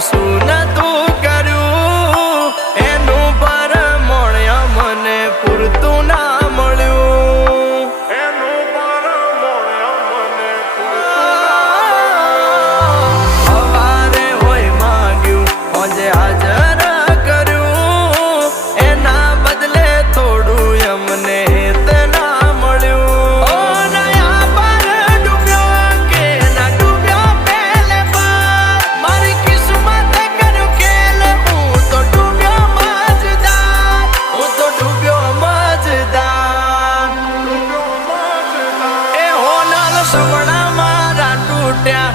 શું નતું કર્યું એનું પરમણ મને પૂરતું ના મળ્યું. એનું પરમણ મને સવારે હોય માંગ્યું આજે હાજર કર્યું એના બદલે થોડું અમને ના મળ્યું. ઓ નયા પર ડૂબ્યો કે ના ડૂબ્યો પેલે પર મારી કિસ્મત કર્યું ખેલ હું તો ડૂબ્યો મજદાર. હું તો ડૂબ્યો મજદાર. એ હોનલ સપના મારા તૂટ્યા